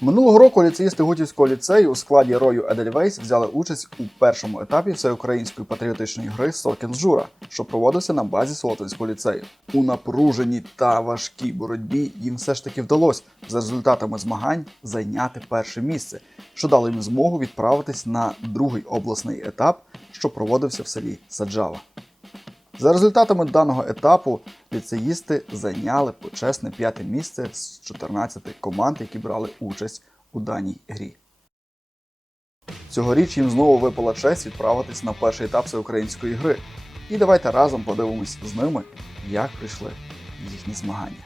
Минулого року ліцеїсти Гутівського ліцею у складі Рою Едельвейс взяли участь у першому етапі всеукраїнської патріотичної гри Жура, що проводився на базі Солотинського ліцею. У напруженій та важкій боротьбі їм все ж таки вдалося за результатами змагань зайняти перше місце, що дало їм змогу відправитись на другий обласний етап, що проводився в селі Саджава. За результатами даного етапу ліцеїсти зайняли почесне п'яте місце з 14 команд, які брали участь у даній грі. Цьогоріч їм знову випала честь відправитись на перший етап всеукраїнської гри. І давайте разом подивимось з ними, як прийшли їхні змагання.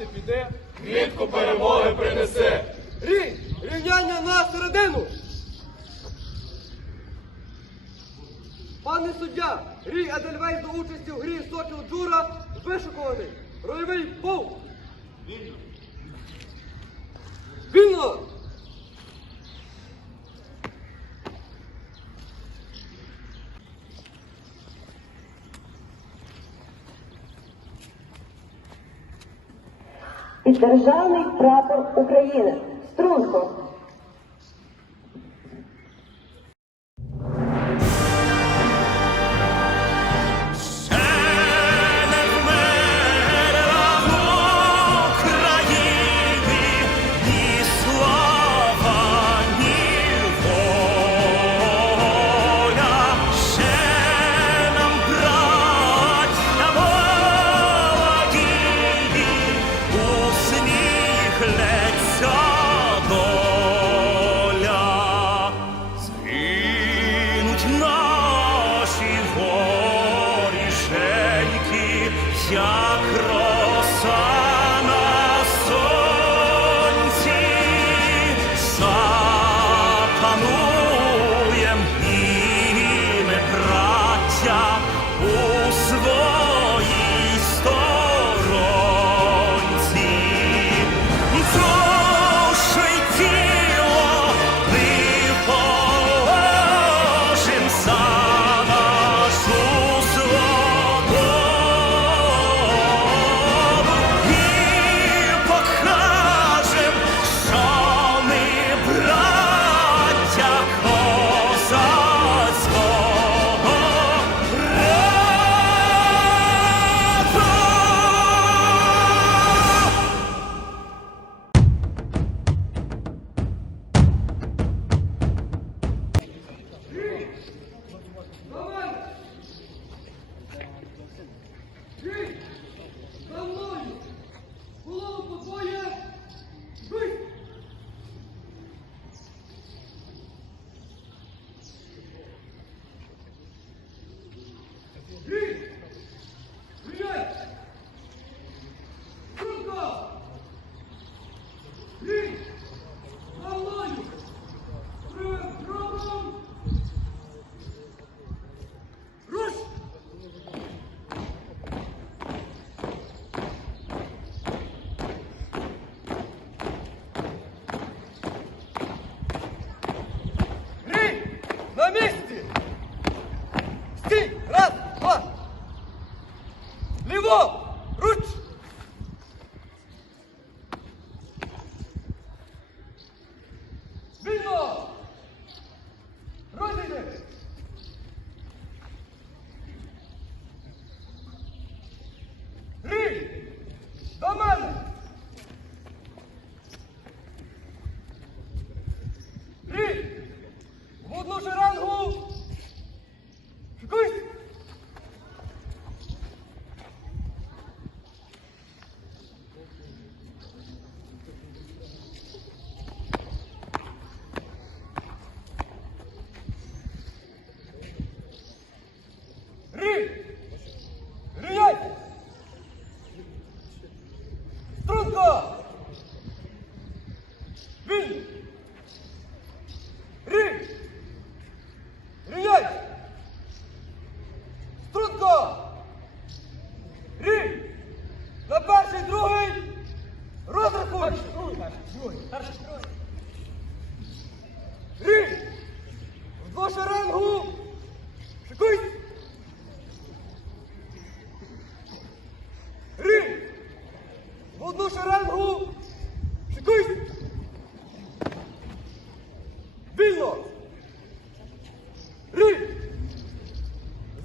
В Державний прапор України. Струнко. Як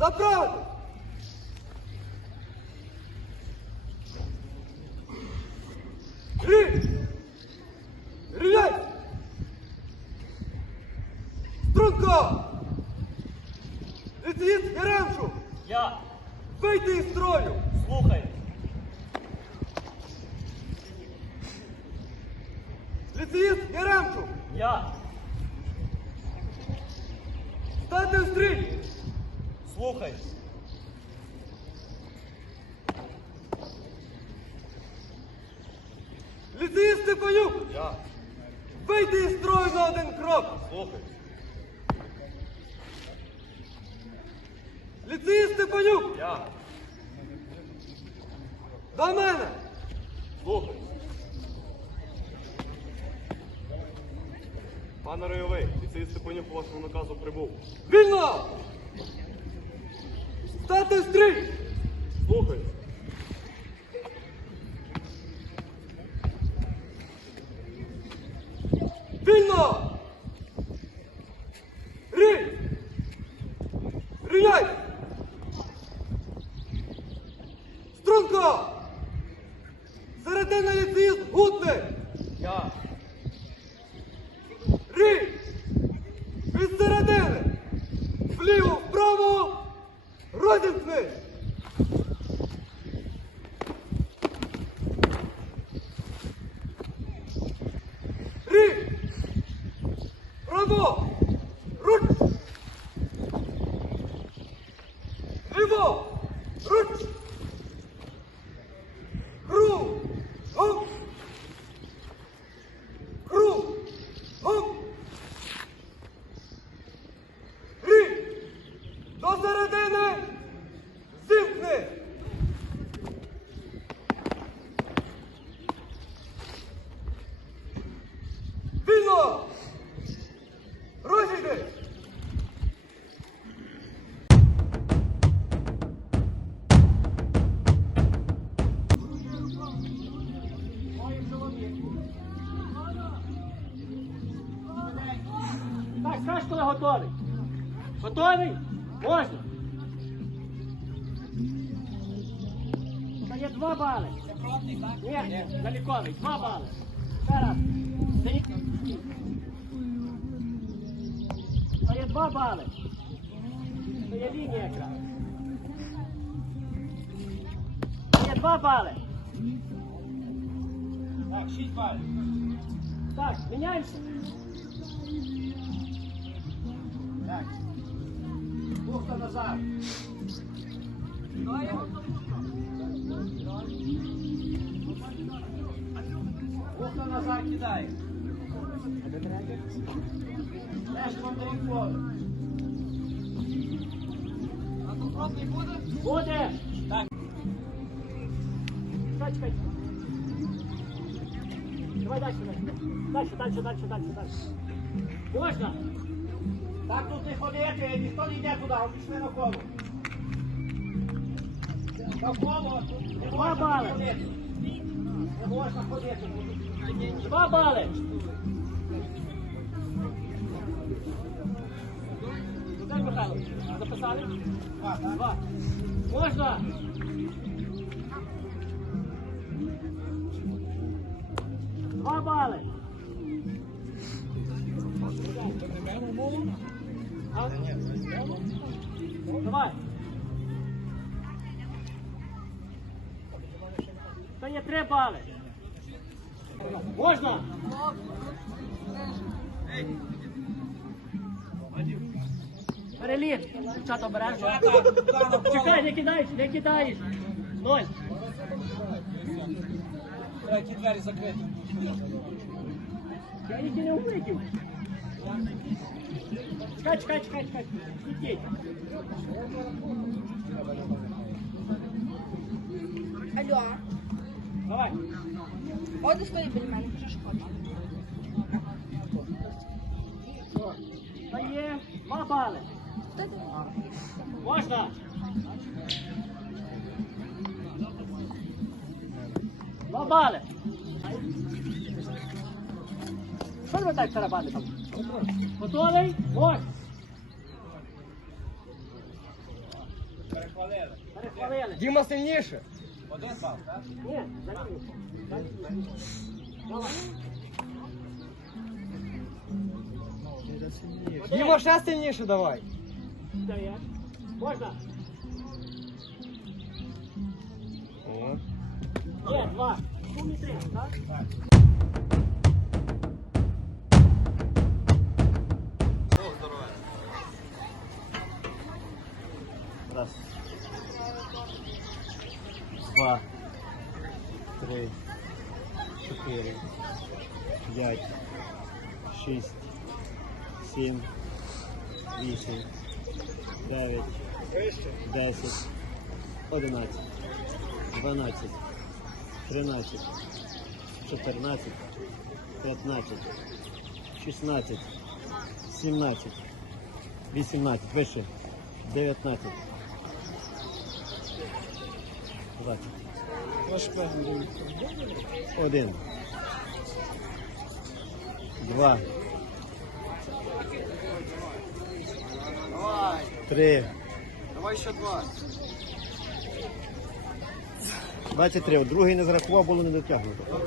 Patrão! Слухай. Ліцеїст Степанюк! Я. До мене! Слухай. Пане Ройовий, ліцей Степанів по вашому наказу прибув. Вільно! Стати стрій! Слухай. Так, скаж, коли готовий. Готовий? Можна. Це є два бали. Ні, заліковий. Два бали. Ще раз. Це є два бали. Це є лінія якраз. Це є два бали. Так, шість балів. Так, міняємося. Бухта назад. Бухта назад кидай. Теж контроль Буде. Буде! Так. Чекай. Давай дальше, дальше. Дальше, дальше, дальше, дальше, дальше. Так тут не ходити, ніхто не йде туди, пішли на коло. На коло тут не можна ходити. Не можна ходити. Два бали. Михайлович, записали? Два. Два. Можна? Давай. Це є три бали. Можна? Переліт. Дівчата обережно. Чекай, не кидаєш, не кидаєш. Ноль. Ті двері закриті. Я їх не увидів. Чекай, чекай, чекай, чекай. Ідіть. Алло, Давай. от стоїть біля мене, що ж. Та є. Два бали. Можна? Два бали. Що ви так тарабани там? Готовий? Ось. Перехвалили. Перехвалили. Діма сильніше. Ні, замінив. Замінив. Давай. Діма ще сильніше давай. Даєш. Можна? Є, два. Сумі три, так? Три. Чотири. П'ять. Шість. Сім. Вісім. Дев'ять. Десять. Одинадцять. Дванадцять. Тринадцять. Чотирнадцять. П'ятнадцять. Шістнадцять. Сімнадцять. Вісімнадцять. Вище. Дев'ятнадцять. Двадцять. Один. Два. Три. Давай ще два. 23. От Другий не зрахував, було не дотягнуто.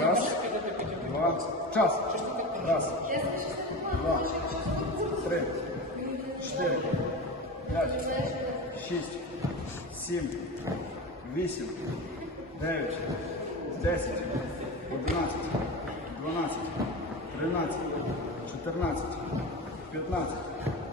Раз, два, час. Раз, два, три, чотири, п'ять, шість, сім, вісім, дев'ять, десять, одинадцять, дванадцять, тринадцять, чотирнадцять, п'ятнадцять,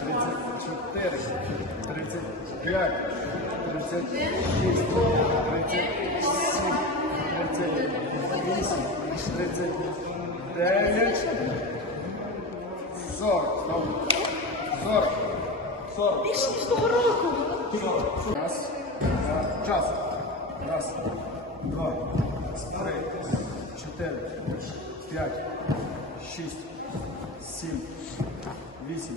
34, 35, 36, 37, 38, 39, 40. Стоп. 40. 40. Більше ніж того року. Раз. Два. Час. Раз. Два. Три. Чотири. П'ять. Шість. Сім. Вісім.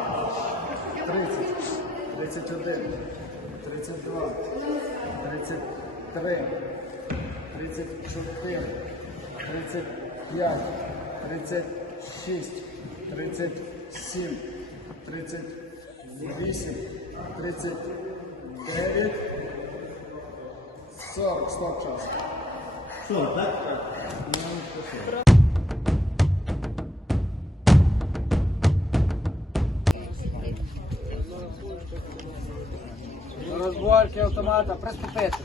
30, 31, 32, 33, 34, 35, 36, 37, 38, 39, 40. Стоп час. Що, так? Розборки автомата приступити.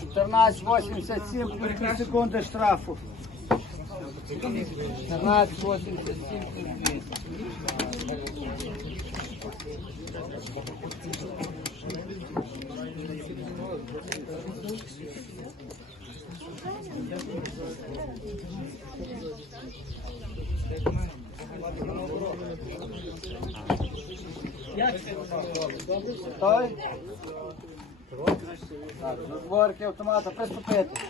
Чотирнадцять 87, дві секунди штрафу. 14, 87, Стой. Так, розборки автомата, приступити.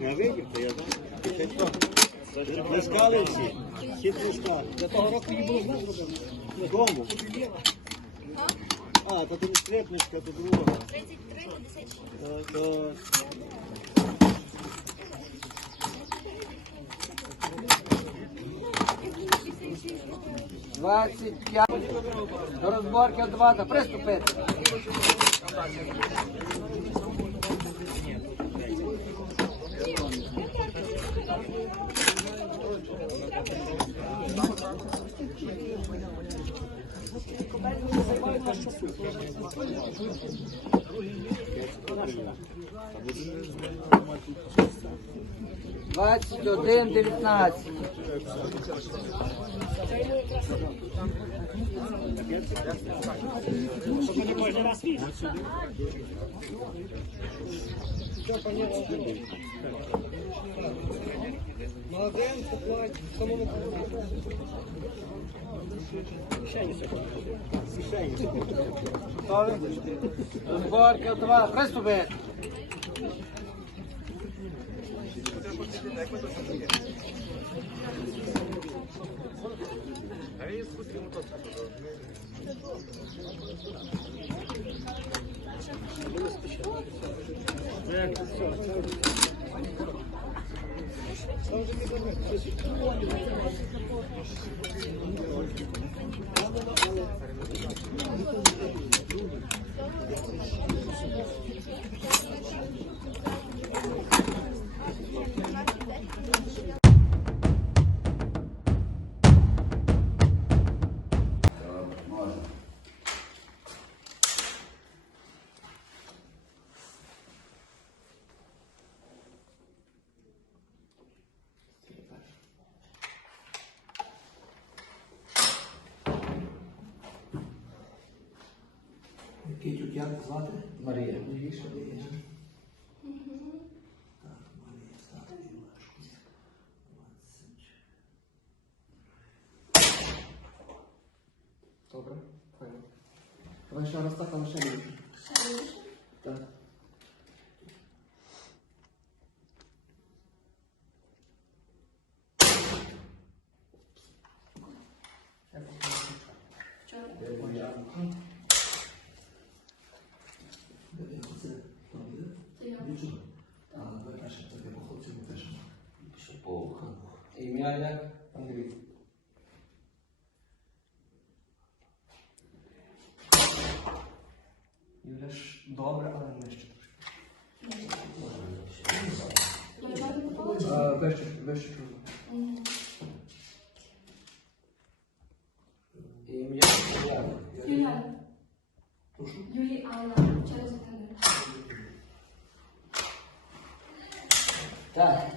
Я видів, то я знаю. Плескали всі. Всі плескали. Для того року не було знову Кому? А, то ти не скрипничка, то друга. 33, 56. То, то... Двадцять п'ять. До розборки автомата, приступити. Двадцять один, дев'ятнадцять. Розборки автомата, приступити. Який тут як звати? Марія. Лівіше, лівіше. Так, Марія, так, Івашко. 20. Добре, файно. Давай ще раз так, але ще лівіше. Так. Дивіться, хто буде? Нічого. А, давай перше, таке по хлопцю теж. Хану. Ім'я? Андрій. Юля ж добре, але нижче трошки. Вище, вище чую. Ім'я? Юля. Прошу. Через. Так,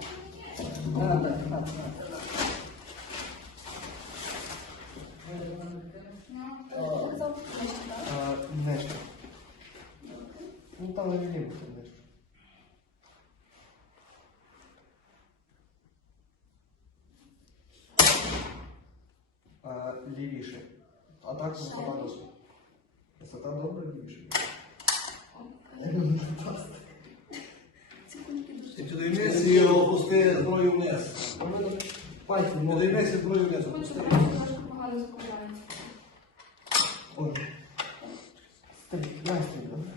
так, так. А, Нижче. Ну там не там. А, лівіше. А так висота добре. Висота добре, лівіше. Часто. Ти дивися і опусти зброю вниз. Пальці, Не ну, дивися зброю вниз, опусти. погано закладається. Ой. Стой, дай добре?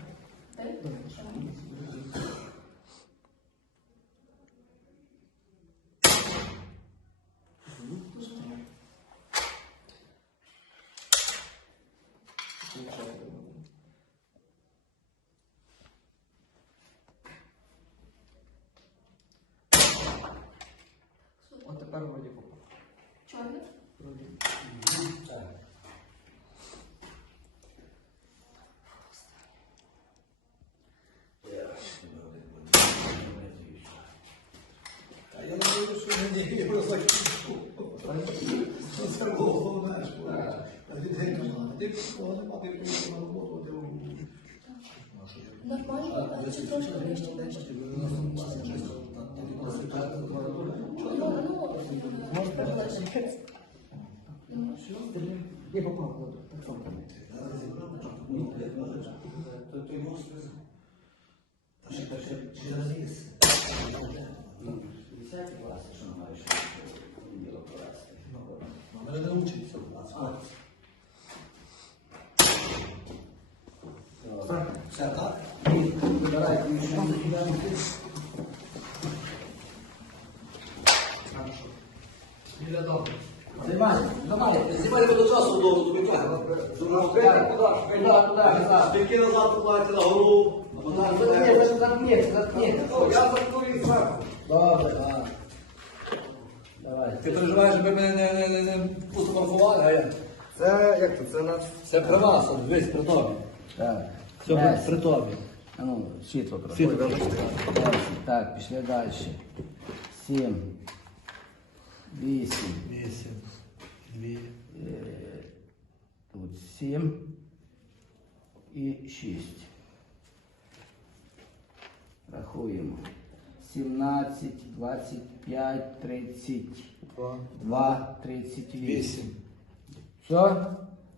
Так? Добре. От тепер вроді попав. Чорний? Вроді. ні, я просто Це старого, знаєш, а від геть нема. Ти кого нема, ти приїхав на роботу, ти Нормально, а чи трошки вище вище? мене не учиться. Все, так? Вибирай ключі. Біля добре. Знімай, давай. Знімай до часу довго, тобі так. Тільки назад платі на голову. Заткнись, заткнись, заткнись. Я закурю зверху. Добре, так. Давай. Ти переживаєш, щоб мене не, не, не, не фотографували, а як? Це як це? Це наш Це при вас, дивись, при тобі. Так. Все Десять. при, при тобі. А ну, світло трохи. Світло, добре. Десять. Так, пішли далі. Сім. Вісім. Вісім. Дві. Тут сім. І шість. Рахуємо. 17, 25, 32, 38. Вісім. Все?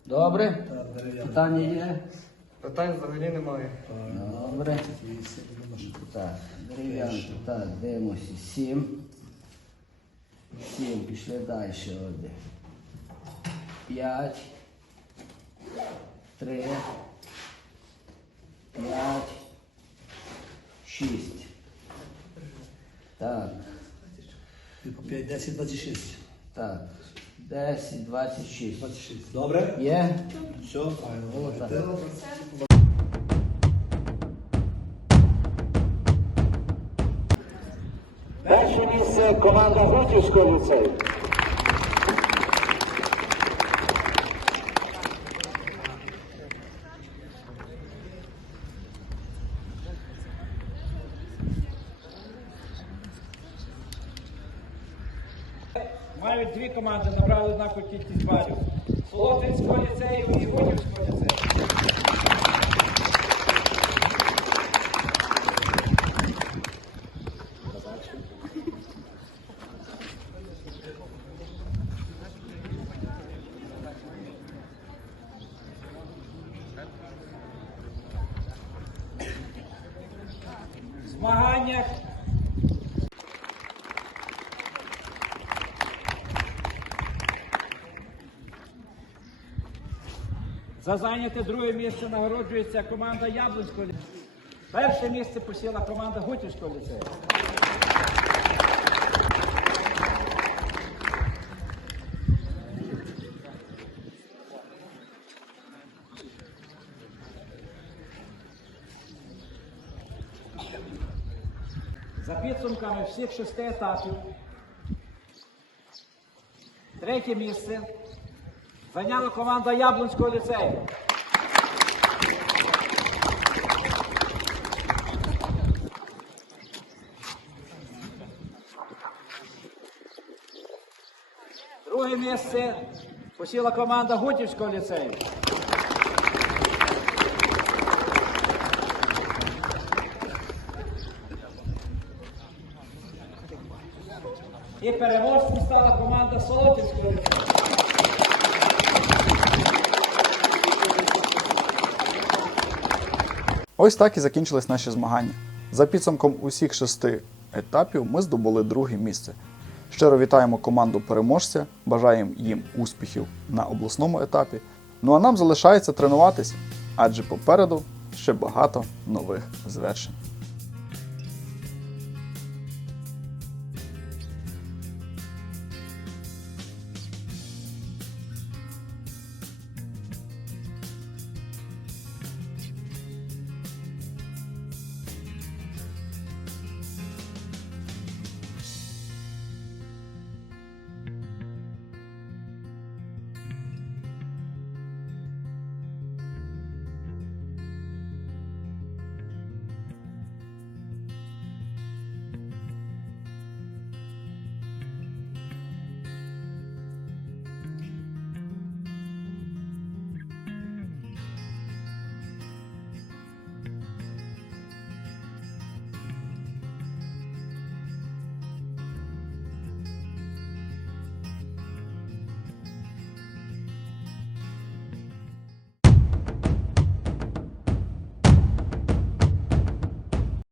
Добре? Так, дерев'яна. Питання є? Питань взагалі немає. Добре. Так, дерев'янка. Так, дивимося. Сім. Сім. Пішли далі. Один. П'ять. Три. П'ять. Шість. Так. Типу 5, 10, 26. Так. Десять, двадцять шість. 26. Добре? Є? Все, файно. Перше місце команда Гутівського ліцею. Мають дві команди, набрали однакову кількість балів. Солотинського ліцею і Гутівського ліцею. В змаганнях За зайняте друге місце нагороджується команда Яблунського ліцею. Перше місце посіла команда Гутівського ліцею. За підсумками всіх шести етапів. Третє місце зайняла команда Яблунського ліцею. Друге місце посіла команда Гутівського ліцею. І переможцем стала команда Солотівського ліцею. Ось так і закінчились наші змагання. За підсумком усіх шести етапів ми здобули друге місце. Щиро вітаємо команду переможця, бажаємо їм успіхів на обласному етапі. Ну а нам залишається тренуватись, адже попереду ще багато нових звершень.